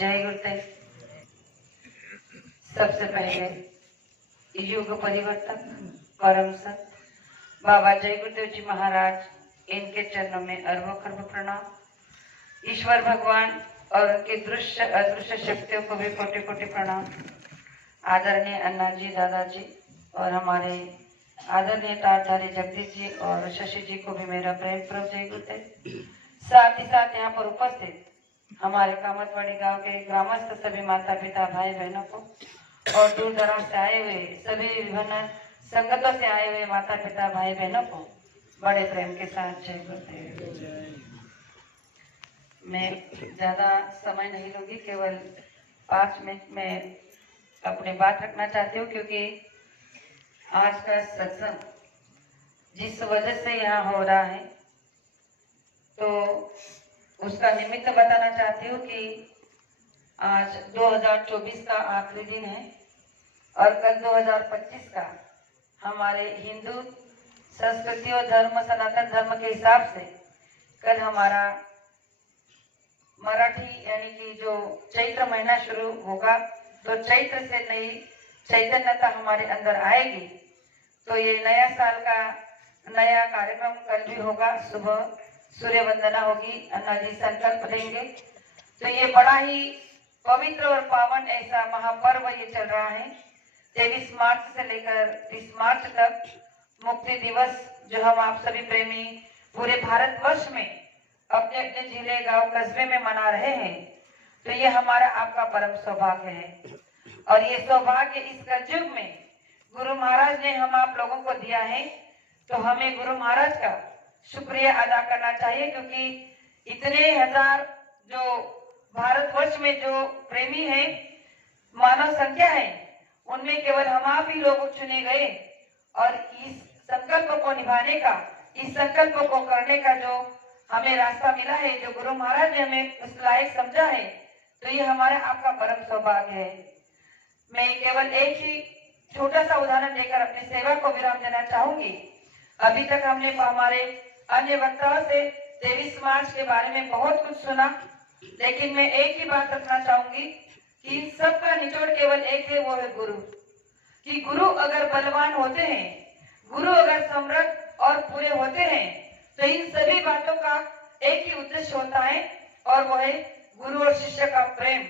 जय गुरुदेव। सबसे पहले युग परिवर्तक परम सत बाबा जय गुरुदेव जी महाराज, इनके चरणों में अरबों खरबों प्रणाम। ईश्वर भगवान और उनके दृश्य अदृश्य शक्तियों को भी कोटि कोटि प्रणाम। आदरणीय अन्ना जी, दादाजी और हमारे आदरणीय तारधारी जगदीश जी और शशि जी को भी मेरा प्रेम पूर्वक जय गुरुदेव। साथ ही साथ यहाँ पर उपस्थित हमारे कामतवाड़ी गांव के ग्रामस्थ सभी माता पिता भाई बहनों को और दूर दराज से आए हुए सभी विभिन्न संगतों से आए हुए माता पिता भाई बहनों को बड़े प्रेम के साथ जय गुरुदेव। मैं ज्यादा समय नहीं लूंगी, केवल 5 मिनट में अपनी बात रखना चाहती हूँ, क्योंकि आज का सत्संग जिस वजह से यहाँ हो रहा है तो उसका निमित्त बताना चाहती हूँ कि आज 2024 का आखिरी दिन है और कल 2025 का हमारे हिंदू संस्कृति और धर्म सनातन धर्म के हिसाब से कल हमारा मराठी यानी कि जो चैत्र महीना शुरू होगा, तो चैत्र से नई चैतन्यता हमारे अंदर आएगी। तो ये नया साल का नया कार्यक्रम कल भी होगा। सुबह सूर्य वंदना होगी, अन्ना जी संकल्प लेंगे। तो ये बड़ा ही पवित्र और पावन ऐसा महापर्व ये चल रहा है। 23 मार्च से लेकर 30 मार्च तक मुक्ति दिवस जो हम आप सभी प्रेमी पूरे भारतवर्ष में अपने अपने जिले गांव कस्बे में मना रहे हैं, तो ये हमारा आपका परम सौभाग्य है। और ये सौभाग्य इस कलयुग में गुरु महाराज ने हम आप लोगों को दिया है, तो हमें गुरु महाराज का शुक्रिया अदा करना चाहिए, क्योंकि इतने हजार जो भारतवर्ष में जो प्रेमी है, मानव संख्या है, उनमें केवल हम आप ही लोग चुने गए और इस संकल्प को निभाने का, इस संकल्प को करने का जो हमें रास्ता मिला है, जो गुरु महाराज ने हमें उस लायक समझा है, तो ये हमारा आपका परम सौभाग्य है। मैं केवल एक ही छोटा सा उदाहरण देकर अपनी सेवा को विराम देना चाहूंगी। अभी तक हमने हमारे अन्य वक्ताओं से 23 मार्च के बारे में बहुत कुछ सुना, लेकिन मैं एक ही बात रखना चाहूंगी कि सबका निचोड़ केवल एक है, वो है गुरु। कि गुरु अगर बलवान होते हैं, गुरु अगर समृद्ध और पूरे होते हैं, तो इन सभी बातों का एक ही उद्देश्य होता है, और वो है गुरु और शिष्य का प्रेम,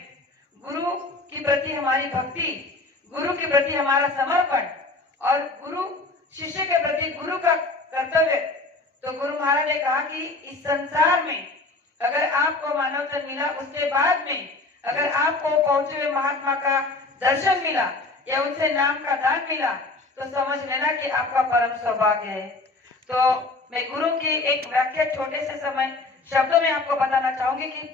गुरु के प्रति हमारी भक्ति, गुरु के प्रति हमारा समर्पण और गुरु शिष्य के प्रति गुरु का कर्तव्य। तो गुरु महाराज ने कहा कि इस संसार में अगर आपको मानव जन्म मिला, उसके बाद में अगर आपको पहुंचे हुए महात्मा का दर्शन मिला या उनसे नाम का दान मिला, तो समझ लेना कि आपका परम सौभाग्य है। तो मैं गुरु की एक व्याख्या छोटे से समय शब्दों में आपको बताना चाहूंगी कि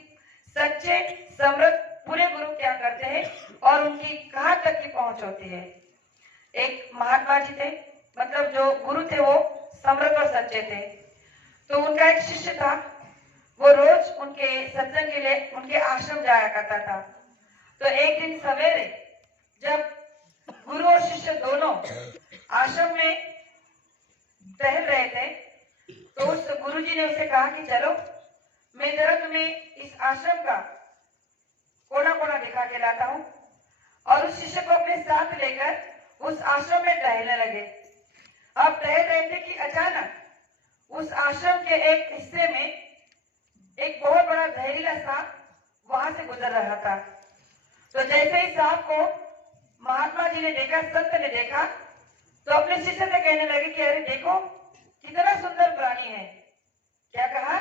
सच्चे समृद्ध पूरे गुरु क्या करते हैं और उनकी कहाँ तक की पहुंच होती है। एक महात्मा जी थे, मतलब जो गुरु थे वो समृद्ध और सच्चे थे। तो उनका एक शिष्य था, वो रोज उनके सत्संग के लिए उनके आश्रम जाया करता था। तो एक दिन सवेरे जब गुरु और शिष्य दोनों आश्रम में टहल रहे थे, तो उस गुरु जी ने उसे कहा कि चलो मैं जरा तुम्हें इस आश्रम का कोना कोना दिखा के लाता हूँ। और उस शिष्य को अपने साथ लेकर उस आश्रम में टहलने लगे। अब टहल रहे थे कि अचानक उस आश्रम के एक हिस्से में एक बहुत बड़ा जहरीला सांप वहां से गुजर रहा था। तो जैसे ही सांप को महात्मा जी ने देखा, संत ने देखा, तो अपने शिष्य से कहने लगे कि अरे देखो कितना सुंदर प्राणी है। क्या कहा?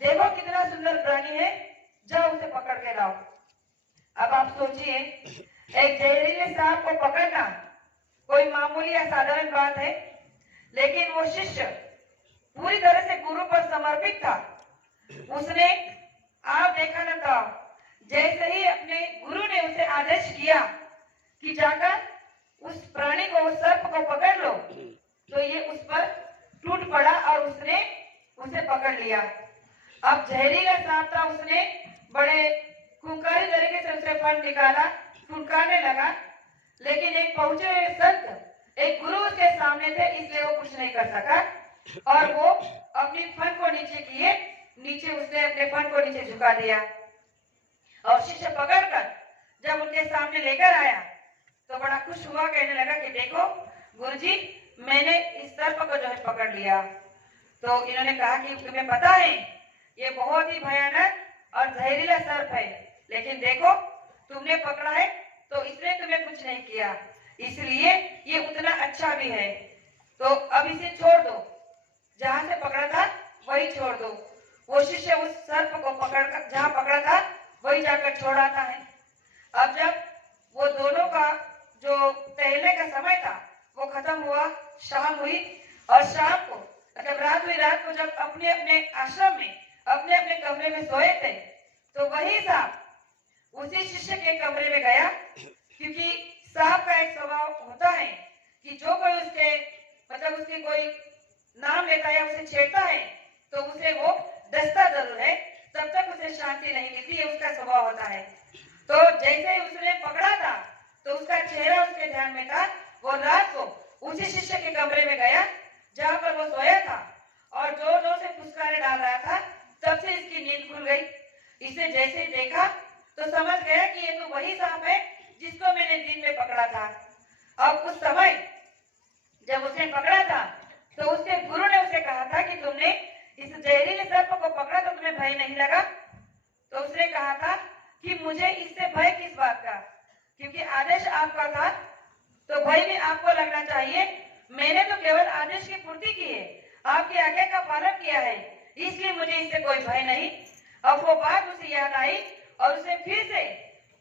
देखो कितना सुंदर प्राणी है, जाओ उसे पकड़ के लाओ। अब आप सोचिए, एक जहरीले सांप को पकड़ना कोई मामूली या साधारण बात है, लेकिन वो शिष्य पूरी तरह से गुरु पर समर्पित था। उसने, आप देखा ना था, जैसे ही अपने गुरु ने उसे आदेश किया कि जाकर उस प्राणी को, उस सर्प को पकड़ लो, तो ये उस पर टूट पड़ा और उसने उसे पकड़ लिया। अब जहरीला सांप था, उसने बड़े खूंखारी तरीके से उसे फन निकाला, फुंकारने लगा, लेकिन एक पहुंचे हुए संत, एक गुरु उसके सामने थे, इसलिए वो कुछ नहीं कर सका और वो अपनी फन को नीचे किए, नीचे उसने अपने फन को नीचे झुका दिया। और शिष्य पकड़कर जब उनके सामने लेकर आया तो बड़ा खुश हुआ, कहने लगा कि देखो गुरुजी, मैंने इस सर्प को जो है पकड़ लिया। तो इन्होंने कहा कि तुम्हें पता है ये बहुत ही भयानक और जहरीला सर्प है, लेकिन देखो तुमने पकड़ा है तो इसने तुम्हें कुछ नहीं किया, इसलिए ये उतना अच्छा भी है। तो अब इसे छोड़ दो, जहां से पकड़ा था वही छोड़ दो। वो शिष्य उस सर्प को पकड़कर जहां पकड़ा था वही जाकर छोड़ाता है। अब जब वो दोनों का जो टहलने का समय था वो खत्म हुआ, शाम हुई, और शाम को जब रात हुई, रात को जब अपने अपने आश्रम में अपने अपने कमरे में सोए थे तो वही सांप उसी शिष्य के कमरे में गया, क्योंकि सांप का एक स्वभाव होता है कि जो कोई उसके मतलब उसकी कोई नाम लेता है, उसे छेड़ता है तो उसे वो डसता जरूर है, तब तक उसे शांति नहीं मिलती, ये उसका स्वभाव होता है। तो जैसे ही उसने पकड़ा था तो उसका चेहरा उसके ध्यान में था। वो रात को उसी शिष्य के कमरे में गया जहां पर वो सोया था और जोर जोर से फुसकारे डाल रहा था, तब से इसकी नींद खुल गई। इसने जैसे ही देखा तो समझ गया कि ये तो वही सांप है जिसको मैंने दिन में पकड़ा था। अब उस समय जब उसने पकड़ा था तो उसके गुरु ने उसे कहा था कि तुमने इस जहरीले सर्प को पकड़ा तो तुम्हें भय नहीं लगा? तो उसने कहा था कि मुझे इससे भय किस बात का, क्योंकि आदेश आपका था तो भय भी आपको लगना चाहिए। मैंने तो केवल आदेश की पूर्ति की है, आपकी आज्ञा का पालन किया है, इसलिए मुझे इससे कोई भय नहीं। अब वो बात उसे याद आई और उसे फिर से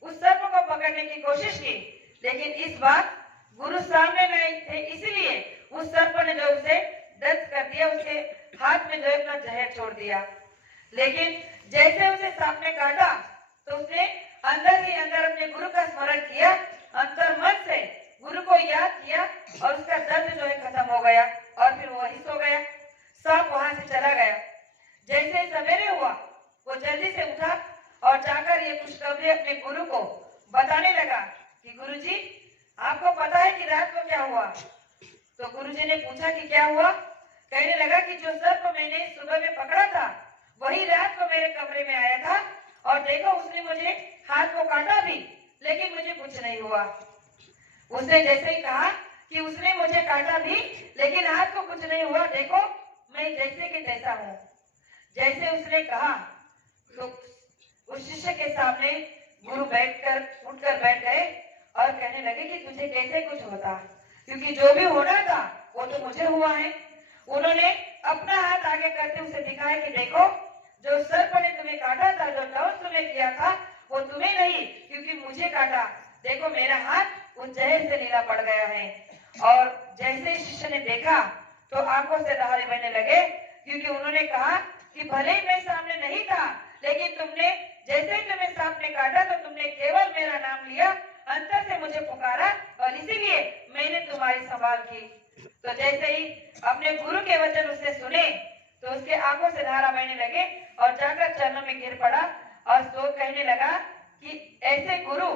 उस सर्प को पकड़ने की कोशिश की, लेकिन इस बार गुरु सामने नहीं थे, इसलिए उस सर्प ने जो उसे दंश कर दिया, उसके हाथ में जो अपना जहर छोड़ दिया। लेकिन जैसे उसे सांप ने काटा तो उसने अंदर ही अंदर अपने गुरु का स्मरण किया, अंतर मन से गुरु को याद किया और उसका दर्द जो है खत्म हो गया और फिर वही सो गया। सांप वहां से चला गया। जैसे सवेरे हुआ वो जल्दी से उठा और जाकर ये खुशखबरी अपने गुरु को बताने लगा कि गुरुजी, आपको पता है कि रात को क्या हुआ? तो गुरुजी ने पूछा कि क्या हुआ? कहने लगा कि जो सर्प मैंने सुबह में पकड़ा था वही रात को मेरे कमरे में आया था और देखो उसने मुझे हाथ को काटा भी, लेकिन मुझे कुछ नहीं हुआ। उसने जैसे ही कहा कि उसने मुझे काटा भी लेकिन हाथ को कुछ नहीं हुआ, देखो मैं जैसे कि तैसा हूँ। जैसे उसने कहा तो उस शिष्य के सामने गुरु उठकर बैठ गए और कहने लगे कि तुझे कैसे कुछ होता, क्योंकि जो भी होना था वो तो मुझे हुआ है। उन्होंने अपना हाथ आगे करते उसे दिखाया कि देखो जो सर्प ने तुम्हें काटा था, जो दंश तुम्हें किया था वो तुम्हें नहीं, क्योंकि मुझे काटा। देखो मेरा हाथ उस जहर से नीला पड़ गया है। और जैसे ही शिष्य ने देखा तो आंखों से धारे बहने लगे, क्योंकि उन्होंने कहा कि भले ही मैं सामने नहीं था, लेकिन तुमने जैसे ही तुम्हें सांप ने काटा तो तुमने केवल मेरा नाम लिया, अंतर से मुझे पुकारा और इसीलिए मैंने तुम्हारी संभाल की। तो जैसे ही अपने गुरु के वचन उसने सुने तो उसके आंखों से धारा बहने लगे और जाकर चरणों में गिर पड़ा और सो कहने लगा कि ऐसे गुरु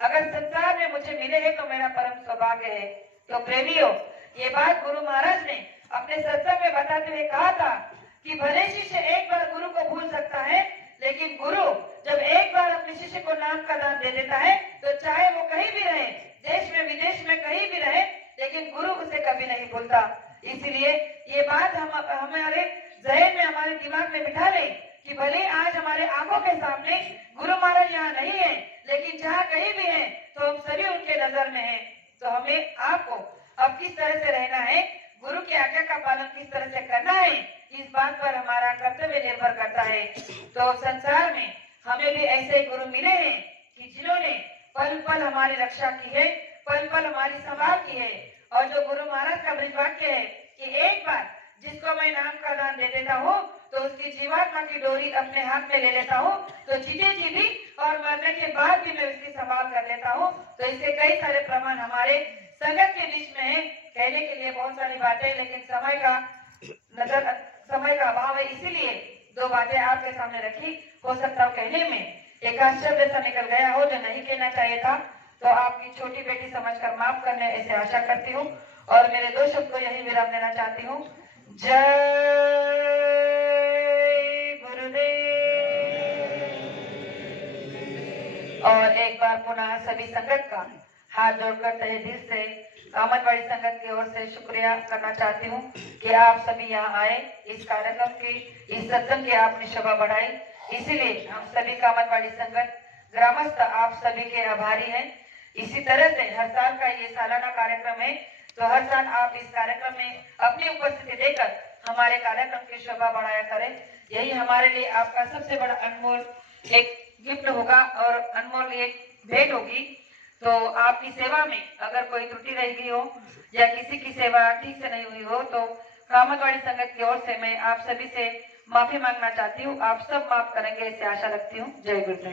अगर संसार में मुझे मिले हैं तो मेरा परम सौभाग्य है। तो प्रेमियों, ये बात गुरु महाराज ने अपने सत्संग में बताते हुए कहा था कि भले शिष्य एक बार गुरु को भूल सकता है, लेकिन गुरु जब एक बार अपने शिष्य को नाम का दान दे देता है तो चाहे वो कहीं भी रहे, देश में विदेश में कहीं भी रहे, लेकिन गुरु उसे कभी नहीं भूलता। इसलिए ये बात हम हमारे जहन में, हमारे दिमाग में बिठा लें कि भले आज हमारे आंखों के सामने गुरु महाराज यहाँ नहीं है, लेकिन जहाँ कहीं भी है तो हम सभी उनके नजर में हैं। तो हमें आपको अब किस तरह से रहना है, गुरु की आज्ञा का पालन किस तरह से करना है, इस बात पर हमारा कर्तव्य निर्भर करता है। तो संसार में हमें भी ऐसे गुरु मिले हैं कि जिन्होंने पल पल हमारी रक्षा की है, पल पल हमारी संभाल की है। और जो गुरु महाराज का ब्रज वाक्य है कि एक बार जिसको मैं नाम का दान दे देता हूँ तो उसकी जीवात्मा की डोरी अपने हाथ में ले लेता हूँ, तो जीते जी भी और मरने के बाद भी मैं उसकी संभाल कर लेता हूँ। तो इसके कई सारे प्रमाण हमारे संगत के बीच में है। कहने के लिए बहुत सारी बातें, लेकिन समय का अभाव है, इसीलिए दो बातें आपके सामने रखी। हो सकता है कहने में एक शब्द ऐसा निकल गया हो जो नहीं कहना चाहिए था, तो आपकी छोटी बेटी समझकर माफ करने ऐसे आशा करती हूँ और मेरे दो शब्द को यही विराम देना चाहती हूँ। जय गुरुदेव। और एक बार पुनः सभी संगत का हाथ जोड़कर तहे दिल से कामनवाड़ी संगत की ओर से शुक्रिया करना चाहती हूँ कि आप सभी यहाँ आए, इस कार्यक्रम की, इस सत्संग की आपने शोभा बढ़ाई। इसीलिए हम सभी कामनवाड़ी संगत ग्रामस्थ आप सभी के आभारी हैं। इसी तरह से हर साल का ये सालाना कार्यक्रम है, तो हर साल आप इस कार्यक्रम में अपनी उपस्थिति देकर हमारे कार्यक्रम की शोभा बढ़ाया करें। यही हमारे लिए आपका सबसे बड़ा अनमोल एक गिफ्ट होगा और अनमोल एक भेंट होगी। तो आपकी सेवा में अगर कोई त्रुटि रह गई हो या किसी की सेवा ठीक से नहीं हुई हो तो कामनवाड़ी संगत की ओर से मैं आप सभी से माफी मांगना चाहती हूँ। आप सब माफ करेंगे ऐसे आशा रखती हूँ। जय गुरुदेव।